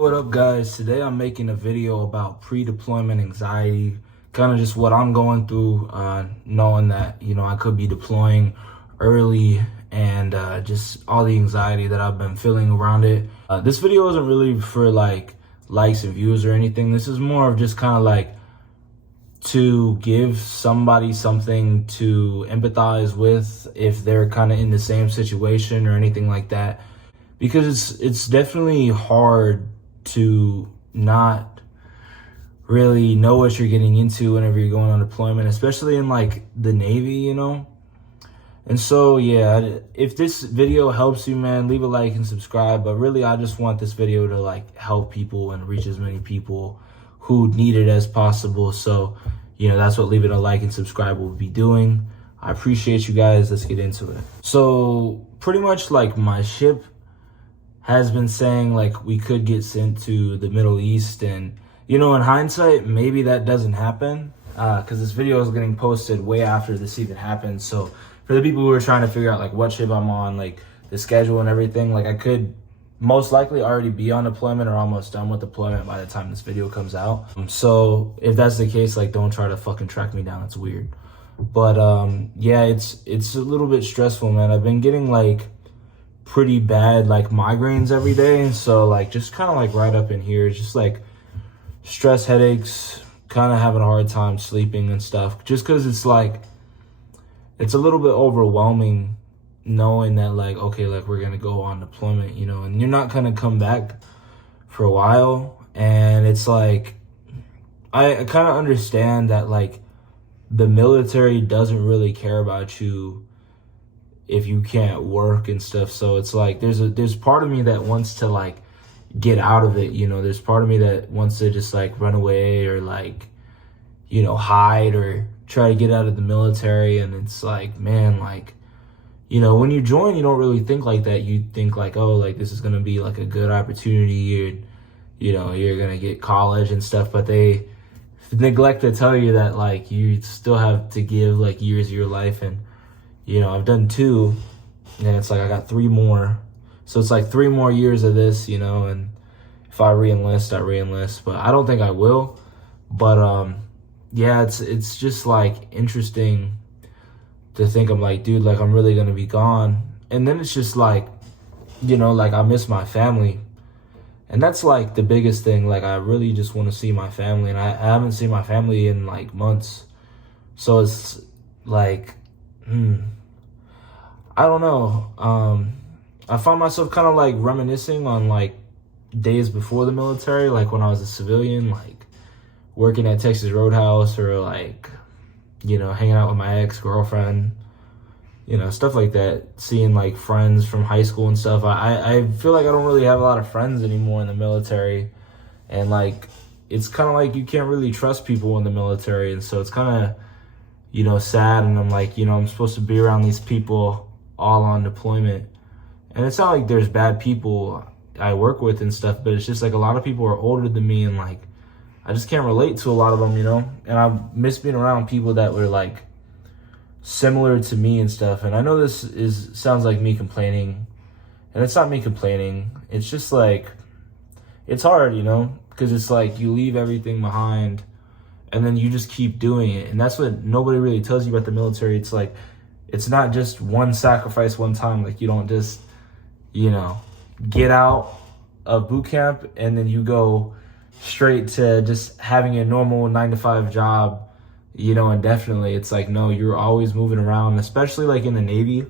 What up, guys? Today I'm making a video about pre-deployment anxiety, kind of just what I'm going through, knowing that, I could be deploying early and just all the anxiety that I've been feeling around it. This video isn't really for likes and views or anything. This is more of just kind of like to give somebody something to empathize with if they're kind of in the same situation or anything like that, because it's definitely hard to not really know what you're getting into whenever you're going on deployment, especially in like the Navy, And so, yeah, if this video helps you, man, leave a like and subscribe. But really, I just want this video to like help people and reach as many people who need it as possible. So, that's what leaving a like and subscribe will be doing. I appreciate you guys. Let's get into it. So pretty much like my ship has been saying like we could get sent to the Middle East, and in hindsight maybe that doesn't happen because this video is getting posted way after this even happened. So for the people who are trying to figure out like what ship I'm on, like the schedule and everything, like I could most likely already be on deployment or almost done with deployment by the time this video comes out. So if that's the case, like don't try to fucking track me down. It's weird. But yeah, it's a little bit stressful, man. I've been getting like pretty bad like migraines every day, and so like just kind of like right up in here, just like stress, headaches, kind of having a hard time sleeping and stuff, just because it's like it's a little bit overwhelming knowing that like, okay, like we're gonna go on deployment, and you're not gonna come back for a while. And it's like I kind of understand that like the military doesn't really care about you if you can't work and stuff. So it's like there's part of me that wants to like get out of it, there's part of me that wants to just like run away or like hide or try to get out of the military. And it's like, man, like when you join, you don't really think like that. You think like, oh, like this is gonna be like a good opportunity, or you're gonna get college and stuff, but they neglect to tell you that like you still have to give like years of your life. And I've done 2, and it's like I got 3 more. So it's like 3 more years of this, and if I re-enlist, I re-enlist. But I don't think I will. But yeah, it's just like interesting to think I'm like, dude, like I'm really gonna be gone. And then it's just like, like I miss my family. And that's like the biggest thing. Like I really just want to see my family, and I haven't seen my family in like months. So it's like, I don't know. I found myself kind of like reminiscing on like days before the military, like when I was a civilian, like working at Texas Roadhouse, or like, hanging out with my ex-girlfriend, stuff like that, seeing like friends from high school and stuff. I feel like I don't really have a lot of friends anymore in the military. And like, it's kind of like you can't really trust people in the military. And so it's kind of, sad. And I'm like, I'm supposed to be around these people all on deployment. And it's not like there's bad people I work with and stuff, but it's just like a lot of people are older than me, and like I just can't relate to a lot of them, And I miss being around people that were like similar to me and stuff. And I know this sounds like me complaining, and it's not me complaining. It's just like it's hard, because it's like you leave everything behind and then you just keep doing it. And that's what nobody really tells you about the military. It's like it's not just one sacrifice one time. Like you don't just, get out of boot camp and then you go straight to just having a normal 9-to-5 job, indefinitely. It's like, no, you're always moving around, especially like in the Navy.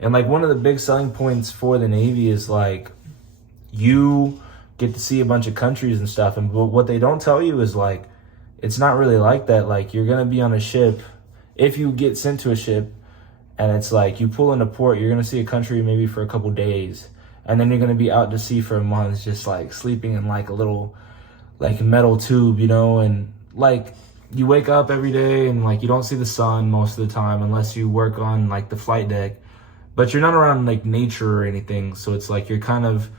And like one of the big selling points for the Navy is like you get to see a bunch of countries and stuff. And what they don't tell you is like, it's not really like that. Like you're going to be on a ship. If you get sent to a ship, and it's like you pull into port, you're going to see a country maybe for a couple days, and then you're going to be out to sea for a month, just like sleeping in like a little like metal tube, and like you wake up every day and like you don't see the sun most of the time unless you work on like the flight deck, but you're not around like nature or anything. So it's like you're kind of,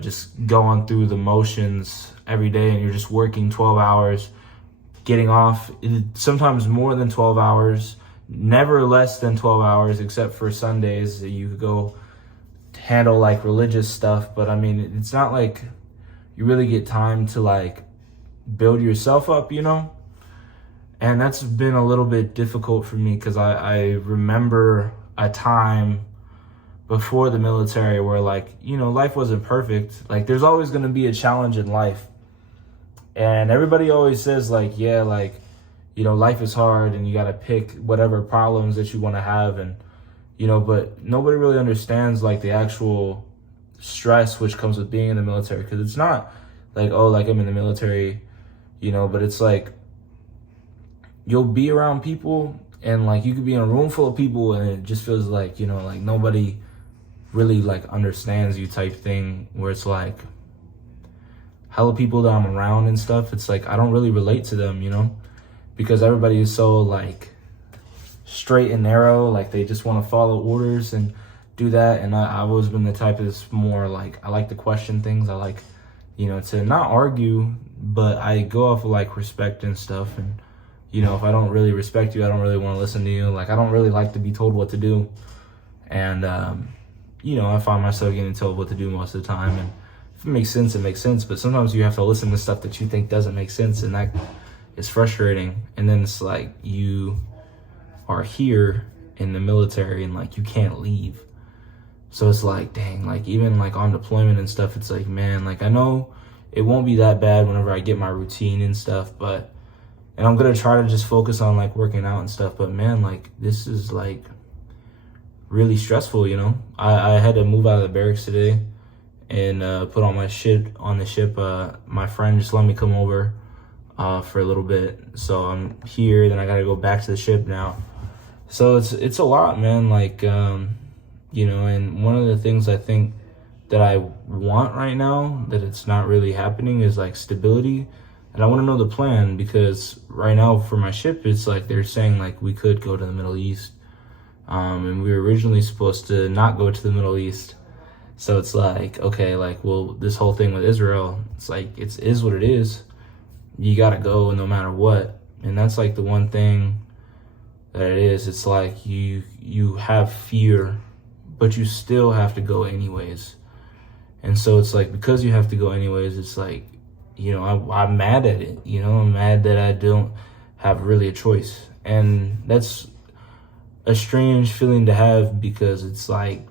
just going through the motions every day, and you're just working 12 hours, getting off sometimes more than 12 hours, never less than 12 hours, except for Sundays. You could go handle like religious stuff, but I mean, it's not like you really get time to like build yourself up, you know? And that's been a little bit difficult for me because I remember a time before the military where, like, you know, life wasn't perfect. Like, there's always going to be a challenge in life. And everybody always says, like, yeah, like, you know, life is hard and you got to pick whatever problems that you want to have. And, you know, but nobody really understands, like, the actual stress which comes with being in the military. Because it's not like, oh, like I'm in the military, you know, but it's like you'll be around people and, like, you could be in a room full of people and it just feels like, you know, like nobody really, like, understands you type thing, where it's like hella people that I'm around and stuff, it's like I don't really relate to them, you know, because everybody is so, like, straight and narrow, like they just want to follow orders and do that. And I've always been the type that's more like, I like to question things. I like, you know, to not argue, but I go off of, like, respect and stuff. And, you know, if I don't really respect you, I don't really want to listen to you. Like, I don't really like to be told what to do. And, you know, I find myself getting told what to do most of the time. And if it makes sense, it makes sense. But sometimes you have to listen to stuff that you think doesn't make sense. And that is frustrating. And then it's like you are here in the military and, like, you can't leave. So it's like, dang, like, even, like, on deployment and stuff, it's like, man, like, I know it won't be that bad whenever I get my routine and stuff, but, and I'm going to try to just focus on, like, working out and stuff, but, man, like, this is, like, really stressful, you know? I had to move out of the barracks today and put all my shit on the ship. My friend just let me come over for a little bit, so I'm here, then I got to go back to the ship now. So it's a lot, man, like, you know, and one of the things I think that I want right now, that it's not really happening, is, like, stability. And I want to know the plan, because right now for my ship, it's like they're saying, like, we could go to the Middle East. And we were originally supposed to not go to the Middle East. So it's like, okay, like, well, this whole thing with Israel, it's like, it is what it is. You got to go no matter what. And that's, like, the one thing that it is. It's like you have fear, but you still have to go anyways. And so it's like, because you have to go anyways, it's like, you know, I'm mad at it, you know, I'm mad that I don't have really a choice. And that's a strange feeling to have, because it's like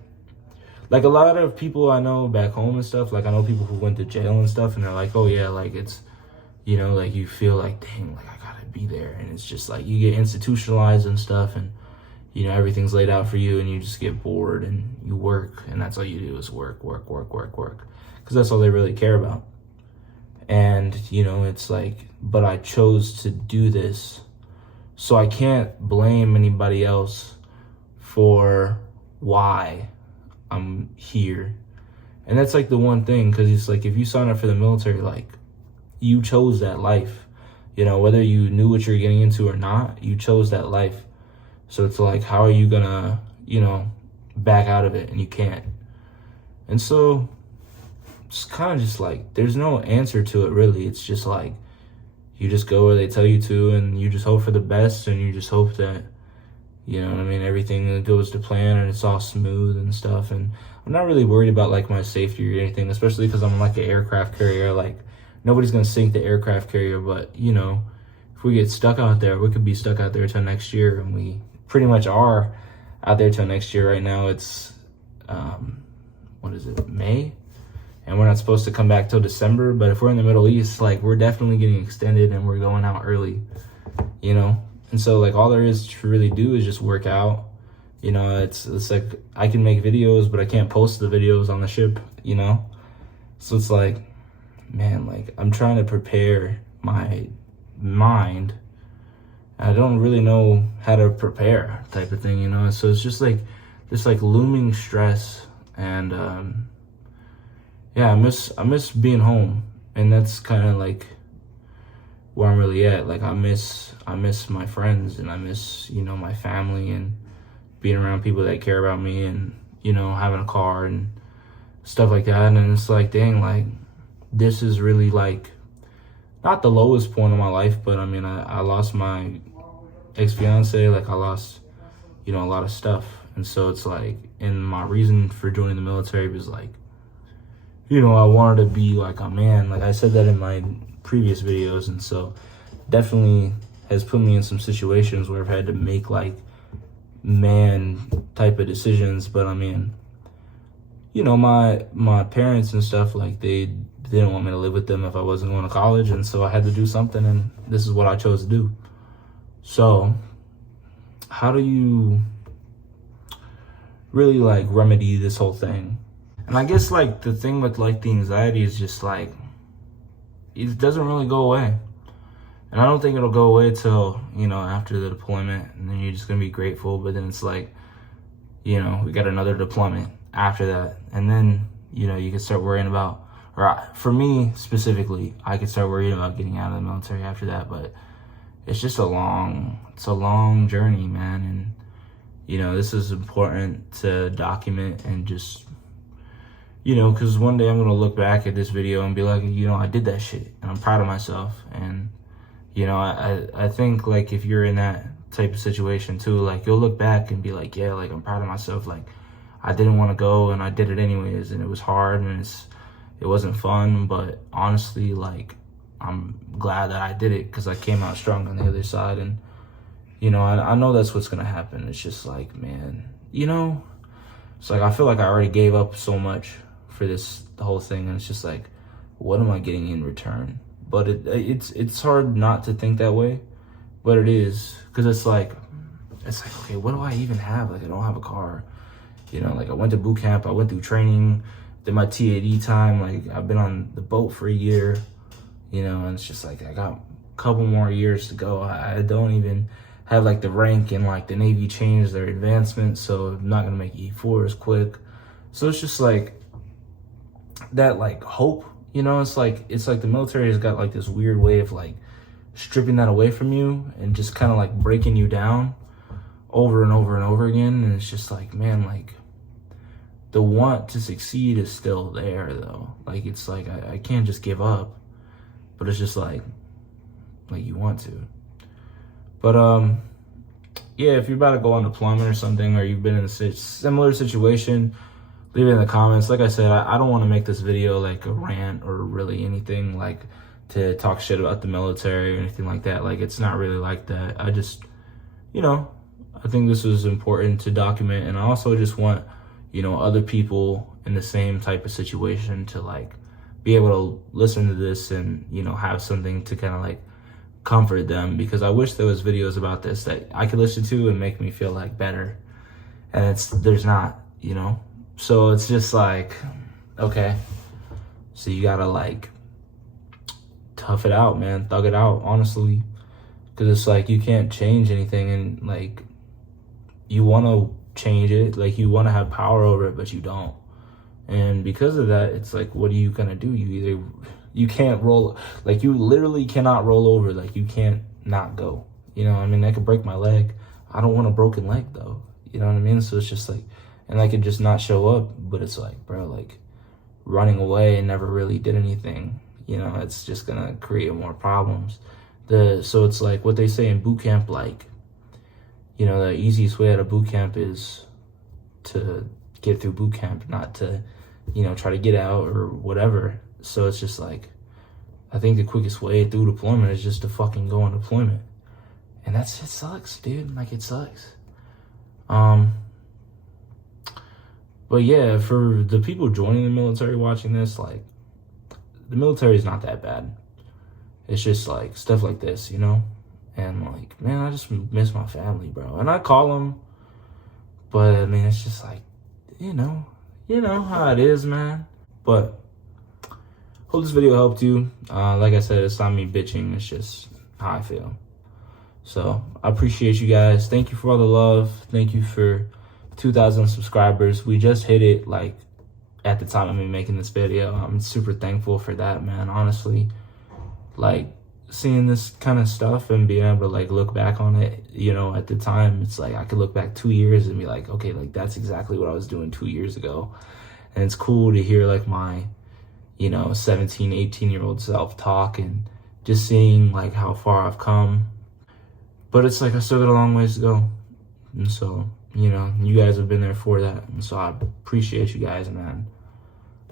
a lot of people I know back home and stuff, like, I know people who went to jail and stuff, and they're like, oh yeah, like, it's, you know, like, you feel like, dang, like, I gotta be there. And it's just like, you get institutionalized and stuff, and, you know, everything's laid out for you, and you just get bored and you work, and that's all you do is work, because that's all they really care about. And, you know, it's like, but I chose to do this, so I can't blame anybody else for why I'm here. And that's, like, the one thing, because it's like, if you sign up for the military, like, you chose that life, you know, whether you knew what you're getting into or not, you chose that life. So it's like, how are you gonna, you know, back out of it? And you can't. And so it's kind of just like, there's no answer to it, really. It's just like, you just go where they tell you to, and you just hope for the best, and you just hope that, you know what I mean, everything goes to plan and it's all smooth and stuff. And I'm not really worried about, like, my safety or anything, especially because I'm, like, an aircraft carrier. Like, nobody's gonna sink the aircraft carrier, but, you know, if we get stuck out there, we could be stuck out there till next year, and we pretty much are out there till next year. Right now it's what is it, May, and we're not supposed to come back till December. But if we're in the Middle East, like, we're definitely getting extended, and we're going out early, you know. And so, like, all there is to really do is just work out, you know. It's like, I can make videos, but I can't post the videos on the ship, you know. So it's like, man, like, I'm trying to prepare my mind. I don't really know how to prepare, type of thing, you know. So it's just like this, like, looming stress. And yeah, I miss being home, and that's kind of like where I'm really at. Like, I miss my friends, and I miss, you know, my family, and being around people that care about me, and, you know, having a car and stuff like that. And it's like, dang, like, this is really, like, not the lowest point of my life, but I mean, I lost my ex-fiance, like, I lost, you know, a lot of stuff. And so it's like, and my reason for joining the military was like, I wanted to be like a man. Like I said that in my previous videos, and so definitely has put me in some situations where I've had to make like man type of decisions. But I mean, my parents and stuff, like they didn't want me to live with them if I wasn't going to college, and so I had to do something, and this is what I chose to do. So how do you really like remedy this whole thing? And I guess like the thing with like the anxiety is just like it doesn't really go away. And I don't think it'll go away till, after the deployment, and then you're just gonna be grateful. But then it's like, we got another deployment after that. And then, you can start worrying about, or for me specifically, I could start worrying about getting out of the military after that. But it's just a long journey, man. And, this is important to document and just, because one day I'm gonna look back at this video and be like, I did that shit and I'm proud of myself. And, I think like if you're in that type of situation too, like you'll look back and be like, yeah, like I'm proud of myself. Like I didn't want to go and I did it anyways, and it was hard and it wasn't fun, but honestly, like I'm glad that I did it because I came out strong on the other side. And, I know that's what's going to happen. It's just like, man, it's like I feel like I already gave up so much for the whole thing, and it's just like, what am I getting in return? But it's hard not to think that way, but it is, because it's like, okay, what do I even have? Like I don't have a car, like I went to boot camp, I went through training, did my TAD time, like I've been on the boat for a year, and it's just like I got a couple more years to go. I don't even have like the rank, and like the Navy changed their advancement, so I'm not gonna make E4 as quick. So it's just like that, like hope. It's like the military has got like this weird way of like stripping that away from you and just kind of like breaking you down over and over and over again. And it's just like, man, like the want to succeed is still there though. Like it's like I can't just give up, but it's just like you want to. But yeah, if you're about to go on deployment or something, or you've been in a similar situation, leave it in the comments. Like I said, I don't want to make this video like a rant or really anything like to talk shit about the military or anything like that. Like it's not really like that. I just, I think this was important to document, and I also just want, other people in the same type of situation to like be able to listen to this and, have something to kind of like comfort them, because I wish there was videos about this that I could listen to and make me feel like better. And there's not, So it's just like, okay, so you gotta like tough it out, man, thug it out, honestly, because it's like you can't change anything, and like you want to change it, like you want to have power over it, but you don't. And because of that, it's like, what are you gonna do? You can't roll, like you literally cannot roll over, like you can't not go. I could break my leg. I don't want a broken leg though. So it's just like, and I could just not show up, but it's like, bro, like running away and never really did anything, it's just gonna create more problems. So it's like what they say in boot camp, like, the easiest way out of boot camp is to get through boot camp, not to, try to get out or whatever. So it's just like, I think the quickest way through deployment is just to fucking go on deployment. And it sucks, dude. Like it sucks. But yeah, for the people joining the military watching this, like, the military is not that bad. It's just like stuff like this, And like, man, I just miss my family, bro. And I call them, but I mean, it's just like, you know how it is, man. But hope this video helped you. Like I said, it's not me bitching. It's just how I feel. So I appreciate you guys. Thank you for all the love. Thank you for 2,000 subscribers. We just hit it like at the time of me making this video. I'm super thankful for that, man. Honestly, like seeing this kind of stuff and being able to like look back on it, at the time, it's like I could look back 2 years and be like, okay, like that's exactly what I was doing 2 years ago. And it's cool to hear like my 17, 18-year-old self talk, and just seeing like how far I've come. But it's like I still got a long ways to go. And so, you guys have been there for that. And so I appreciate you guys, man.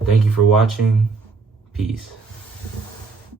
Thank you for watching. Peace.